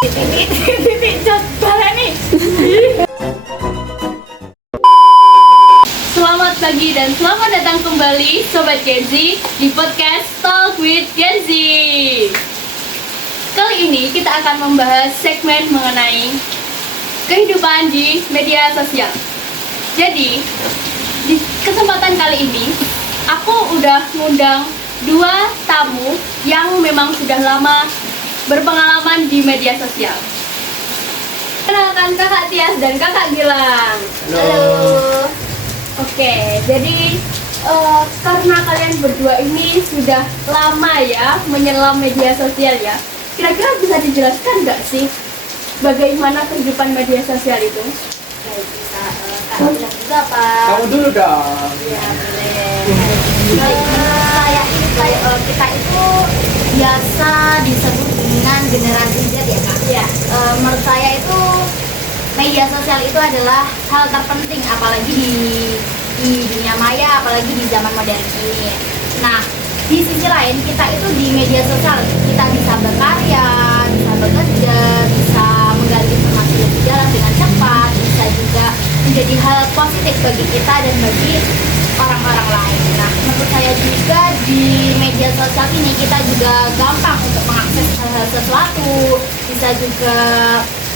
Titik cut barang nih. Selamat pagi dan selamat datang kembali Sobat Genzi di podcast Talk with Genzi. Kali ini kita akan membahas segmen mengenai kehidupan di media sosial. Jadi, di kesempatan kali ini aku udah ngundang dua tamu yang memang sudah lama berpengalaman di media sosial. Kenalkan Kakak Tias dan Kakak Gilang. Halo. Oke, jadi karena kalian berdua ini sudah lama ya menyelam media sosial ya, kira-kira bisa dijelaskan nggak sih bagaimana kehidupan media sosial itu? Baik, bisa Kak bilang juga apa? Kamu dulu dong. Ya, boleh. Kita itu biasa disebut dengan generasi Z ya Kak? Ya. Menurut saya itu media sosial itu adalah hal terpenting apalagi di dunia maya, apalagi di zaman modern ini. Nah, di sisi lain kita itu di media sosial kita bisa berkarya, bisa bekerja, bisa menggali informasi lebih dalam dengan cepat, bisa juga menjadi hal positif bagi kita dan bagi orang-orang lain. Nah, menurut saya juga di media sosial ini kita juga gampang untuk mengakses hal-hal sesuatu, bisa juga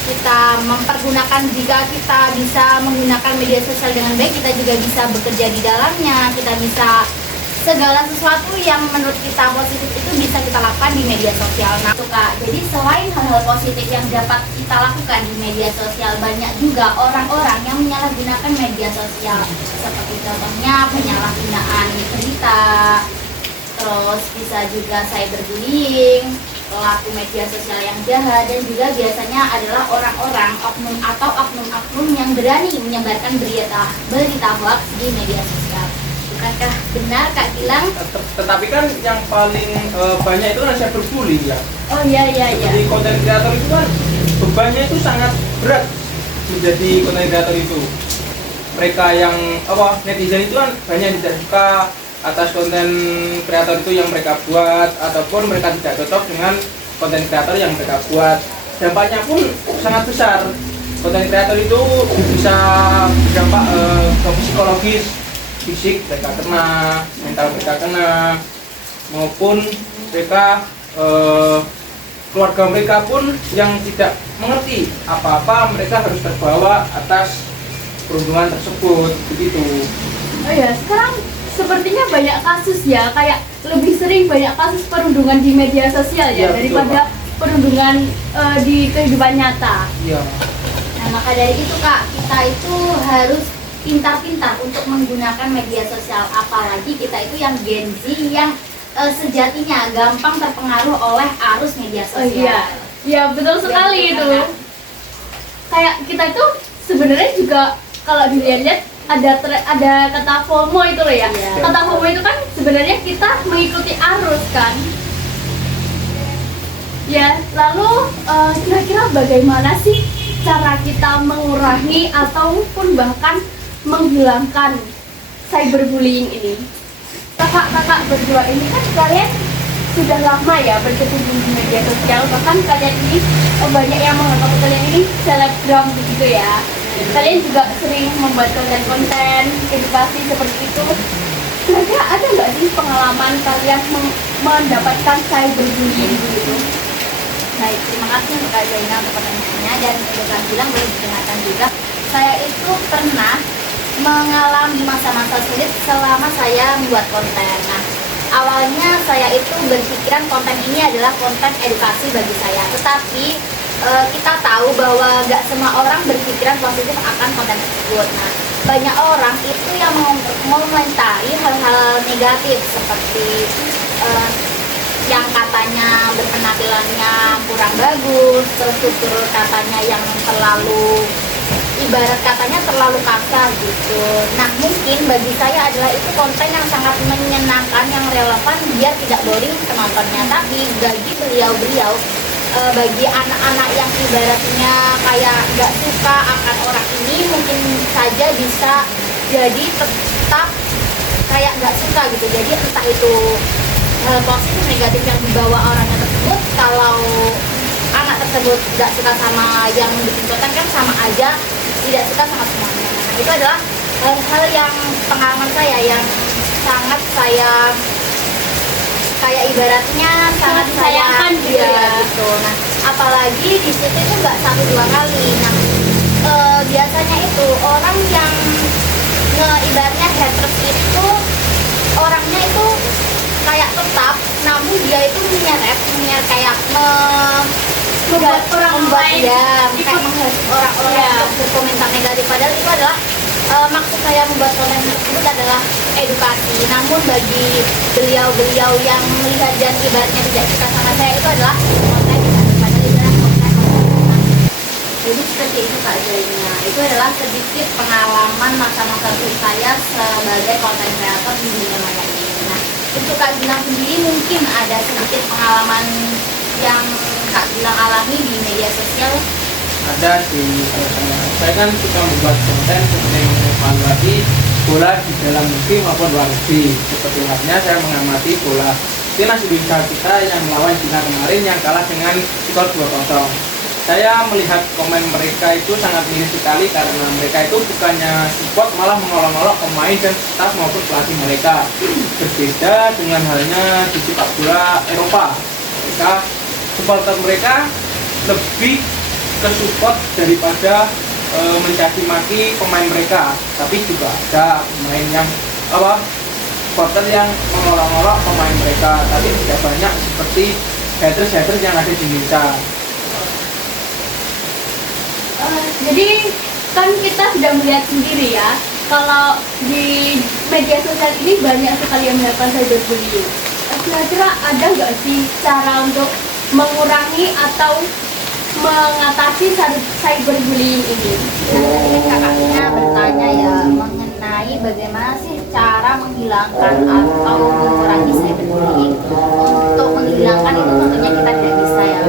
kita mempergunakan, jika kita bisa menggunakan media sosial dengan baik, kita juga bisa bekerja di dalamnya, kita bisa segala sesuatu yang menurut kita positif itu bisa kita lakukan di media sosial. Nah, itu Kak, jadi selain hal-hal positif yang dapat kita lakukan di media sosial, banyak juga orang-orang yang menyalahgunakan media sosial, seperti contohnya penyalahgunaan berita, terus bisa juga cyberbullying, pelaku media sosial yang jahat, dan juga biasanya adalah orang-orang oknum yang berani menyebarkan berita hoax di media sosial. Bukankah benar Kak Gilang? Tetapi kan yang paling banyak itu kan cyberbullying ya. Oh iya. Jadi konten kreator itu kan bebannya itu sangat berat menjadi konten kreator itu. Mereka yang netizen itu kan banyak tidak suka atas konten kreator itu yang mereka buat, ataupun mereka tidak cocok dengan konten kreator yang mereka buat. Dampaknya pun sangat besar. Konten kreator itu bisa berdampak ke psikologis, fisik mereka kena, mental mereka kena, maupun mereka keluarga mereka pun yang tidak mengerti apa-apa, mereka harus terbawa atas perundungan tersebut, begitu. Oh ya, sekarang sepertinya banyak kasus ya, kayak lebih sering banyak kasus perundungan di media sosial ya, daripada betul, perundungan di kehidupan nyata. Iya. Nah, maka dari itu Kak, kita itu harus pintar-pintar untuk menggunakan media sosial, apalagi kita itu yang Gen Z yang sejatinya gampang terpengaruh oleh arus media Oh sosial. iya, ya betul sekali itu. Kayak kita tuh sebenarnya juga kalau dilihat-lihat ada kata FOMO itu loh ya. Iya. Kata FOMO itu kan sebenarnya kita mengikuti arus kan. Ya, lalu kira-kira bagaimana sih cara kita mengurangi ataupun bahkan menghilangkan cyberbullying ini? Kakak-kakak berdua ini kan kalian sudah lama ya berkecimpung di media sosial, bahkan kalian ini banyak yang menganggap kalian ini selebgram begitu ya. Kalian juga sering membuat konten-konten edukasi seperti itu. Kira-kira ada nggak sih pengalaman kalian mendapatkan cyberbullying begitu? Baik, terima kasih untuk Kak Zaina untuk pertanyaannya, dan untuk Kak Gilang boleh didengarkan juga. Saya itu pernah mengalami masa-masa sulit selama saya membuat konten. Nah, awalnya saya itu berpikiran konten ini adalah konten edukasi bagi saya, tetapi kita tahu bahwa gak semua orang berpikiran positif akan konten tersebut. Nah, banyak orang itu yang mengomentari hal-hal negatif seperti yang katanya berpenampilannya kurang bagus, terus tutur katanya yang terlalu, ibarat katanya terlalu kasar gitu. Nah, mungkin bagi saya adalah itu konten yang sangat menyenangkan, yang relevan, biar tidak boring penontonnya. Tapi bagi beliau-beliau, bagi anak-anak yang ibaratnya kayak gak suka akan orang ini, mungkin saja bisa jadi tetap kayak gak suka gitu. Jadi entah itu positif negatif yang dibawa orangnya tersebut, kalau kalau anak tersebut tidak suka sama yang bikin konten kan sama aja tidak suka sama semuanya. Nah, itu adalah hal-hal yang pengalaman saya yang sangat saya kayak ibaratnya sangat saya disayangkan gitu ya. gitu. Nah, apalagi di situ itu nggak 1-2 kali. Nah, biasanya itu orang yang ibaratnya haters itu orangnya itu kayak tetap, namun dia itu menyeret kayak Membuat orang lain ya, ikut. kayak menghasut orang-orang Ya. untuk berkomentar negatif. Padahal itu adalah maksud saya membuat konten tersebut adalah edukasi. Namun bagi beliau-beliau yang melihat dan ibaratnya tidak suka sama saya itu adalah konten negatif. Padahal itu adalah konten motivasi. Jadi seperti itu Kak Zaina. Itu adalah sedikit pengalaman masa-masa saya sebagai konten kreator di dunia maya ini. Nah, untuk Kak Gilang sendiri mungkin ada sedikit pengalaman yang Kak Gilang alami di media sosial. Ada sih, saya kan suka membuat konten seperti mengevaluasi bola di dalam negeri maupun luar negeri. Seperti halnya saya mengamati bola timnas Indonesia kita yang melawan Cina kemarin yang kalah dengan skor 2-0. Saya melihat komen mereka itu sangat miris sekali karena mereka itu bukannya support malah mengolok-olok pemain dan staf maupun pelatih mereka. Berbeda dengan halnya di sepak bola Eropa. Supporter mereka lebih ke support daripada mencaci maki pemain mereka. Tapi juga ada pemain yang supporter yang mengolok-olok pemain mereka, tapi tidak banyak seperti haters yang ada di Indonesia. Jadi kan kita sudah melihat sendiri ya, kalau di media sosial ini banyak sekali yang melakukan cyberbullying. Kira-kira ada nggak sih cara untuk mengurangi atau mengatasi cyberbullying ini? Nah, tadi kan kakaknya bertanya ya mengenai bagaimana sih cara menghilangkan atau mengurangi cyberbullying. Untuk menghilangkan itu tentunya kita tidak bisa ya,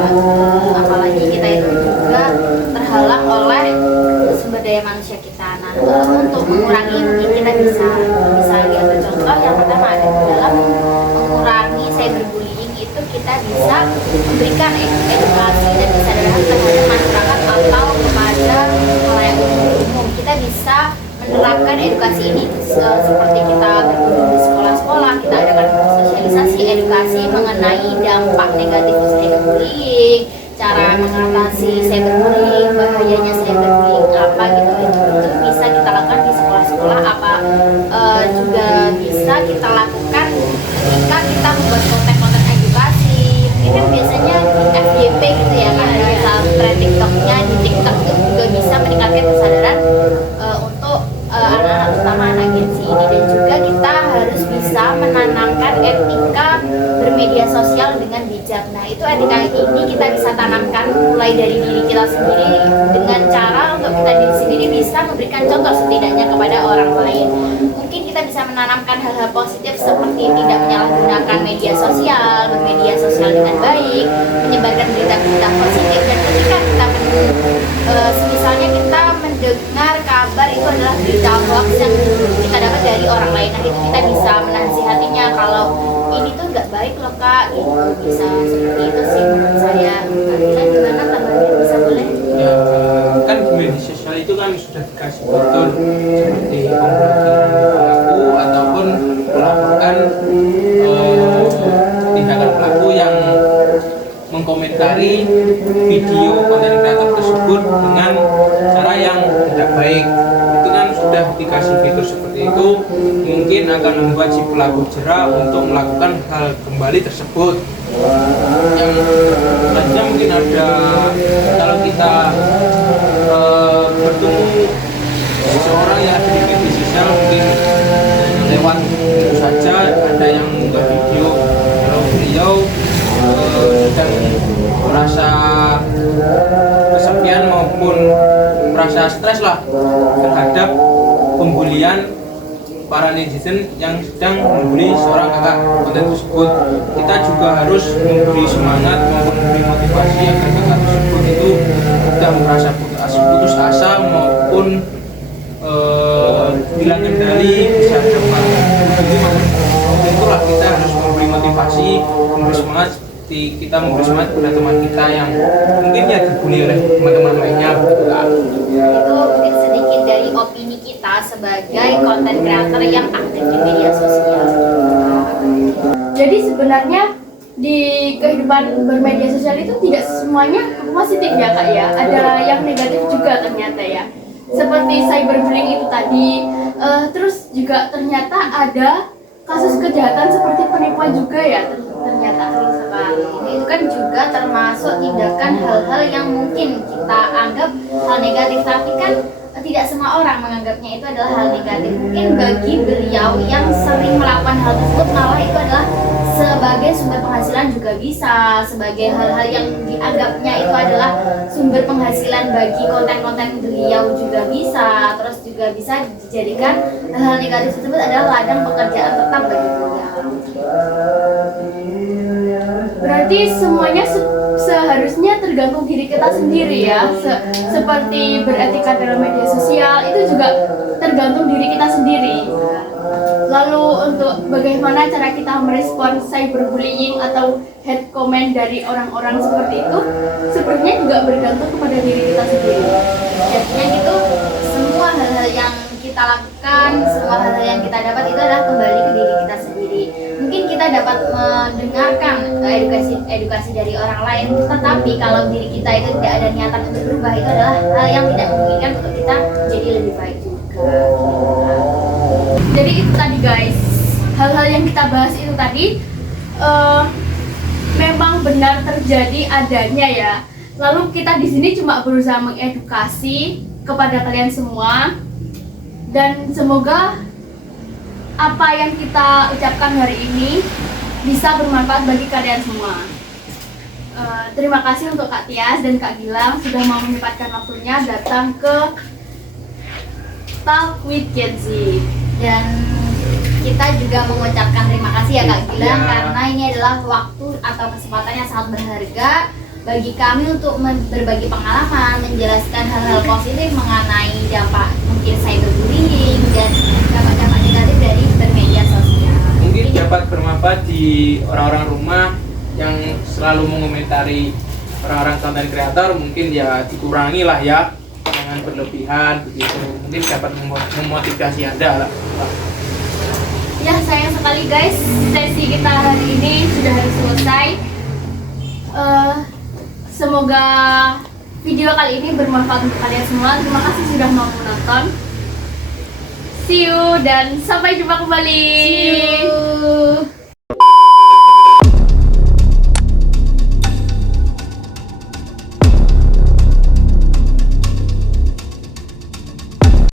apalagi kita itu juga terhalang oleh sumber daya manusia kita. Nah, untuk mengurangi mungkin kita bisa lihat contoh yang pertama ada di dalam mengurangi cyberbullying itu kita bisa memberikan edukasi dan kesadaran terhadap masyarakat atau kepada halayak umum. Kita bisa menerapkan edukasi ini seperti kita berkunjung di sekolah-sekolah, kita adakan sosialisasi edukasi mengenai dampak negatif cyberbullying, cara mengatasi cyberbullying, bahayanya cyberbullying apa gitu. Itu bisa kita lakukan di sekolah-sekolah, apa juga bisa kita lakukan ketika kita membuat konten-konten edukasi. Mungkin kan biasanya di FYP gitu ya, karena misal tren TikToknya di TikTok itu juga bisa meningkatkan kesadaran untuk anak-anak terutama anak Gen Z ini, dan juga kita harus bisa menanamkan etika bermedia sosial dengan bijak. Nah, itu etika ini kita bisa tanamkan mulai dari diri kita sendiri dengan cara untuk kita diri sendiri bisa memberikan contoh setidaknya kepada orang lain. Mungkin kita bisa menanamkan hal-hal positif seperti tidak menyalahgunakan media sosial, bermedia sosial dengan baik, menyebarkan berita-berita positif, dan ketika kita misalnya kita mendengar kabar itu adalah berita hoax yang kita dapat dari orang lain, nah itu kita bisa menasihatinya kalau ini tuh nggak baik loh Kak, gitu. Bisa seperti itu sih menurut saya. Kak, gimana tambahannya, bisa boleh? Ya, kan di media sosial itu kan sudah dikasih betul seperti pemblokiran pelaku ataupun melakukan tindakan pelaku yang mengkomentari video konten kreator tersebut dengan cara yang tidak baik. Itu kan sudah dikasih fitur seperti itu, mungkin akan membuat si pelaku jera untuk melakukan hal kembali tersebut. Yang selanjutnya mungkin ada, kalau kita bertemu seseorang yang ada di media sosial, mungkin lewat itu saja ada yang mengunggah video kalau beliau sedang merasa kesepian maupun merasa stres lah terhadap pembulian para netizen yang sedang membuli seorang kakak konten tersebut. Kita juga harus memberi semangat maupun memberi motivasi agar kakak tersebut itu tidak merasa putus asa maupun hilang kendali, bisa dapat. Jadi itulah kita harus memberi motivasi, memberi semangat seperti kita memberi semangat kepada teman kita yang mungkin ya dibully oleh teman-teman lainnya begitu kan. Itu mungkin sedikit dari opini kita sebagai konten kreator yang aktif di media sosial. Jadi sebenarnya di kehidupan bermedia sosial itu tidak semuanya positif ya kak ya, ada yang negatif juga ternyata ya, seperti cyberbullying itu tadi. Terus juga ternyata ada kasus kejahatan seperti penipuan juga ya ternyata. Itu kan juga termasuk tindakan hal-hal yang mungkin kita anggap hal negatif, tapi kan tidak semua orang menganggapnya itu adalah hal negatif. Mungkin bagi beliau yang sering melakukan hal tersebut malah itu adalah sebagai sumber penghasilan juga bisa, sebagai hal-hal yang dianggapnya itu adalah sumber penghasilan bagi konten-konten beliau juga bisa. Terus juga bisa dijadikan hal-hal negatif tersebut adalah ladang pekerjaan tetap bagi beliau. Berarti semuanya seharusnya tergantung diri kita sendiri ya. Seperti beretika dalam media sosial itu juga tergantung diri kita sendiri. Lalu untuk bagaimana cara kita merespon cyberbullying atau hate comment dari orang-orang seperti itu, sepertinya juga bergantung kepada diri kita sendiri. Jadinya gitu, semua hal-hal yang kita lakukan, semua hal-hal yang kita dapat itu adalah kembali ke diri kita sendiri. Mungkin kita dapat mendengarkan edukasi dari orang lain, tetapi kalau diri kita itu tidak ada niatan untuk berubah, itu adalah hal yang tidak memungkinkan untuk kita jadi lebih baik juga. Jadi itu tadi guys, hal-hal yang kita bahas itu tadi memang benar terjadi adanya ya. Lalu kita di sini cuma berusaha mengedukasi kepada kalian semua, dan semoga apa yang kita ucapkan hari ini bisa bermanfaat bagi kalian semua. Terima kasih untuk Kak Tias dan Kak Gilang sudah mau menyempatkan waktunya datang ke Talk with Gen Z. Dan kita juga mengucapkan terima kasih ya Kak Gilang, Ya. karena ini adalah waktu atau kesempatan yang sangat berharga bagi kami untuk berbagi pengalaman, menjelaskan hal-hal positif mengenai dampak mungkin cyberbullying dan dampak-dampak negatif dari bermedia sosial. Mungkin dapat bermanfaat di orang-orang rumah yang selalu mengomentari orang-orang konten kreator, mungkin ya dikurangi lah ya, jangan berlebihan begitu, mungkin dapat memotivasi Anda lah. Ya sayang sekali guys, sesi kita hari ini sudah harus selesai. Semoga video kali ini bermanfaat untuk kalian semua. Terima kasih sudah mau menonton. See you dan sampai jumpa kembali. See you.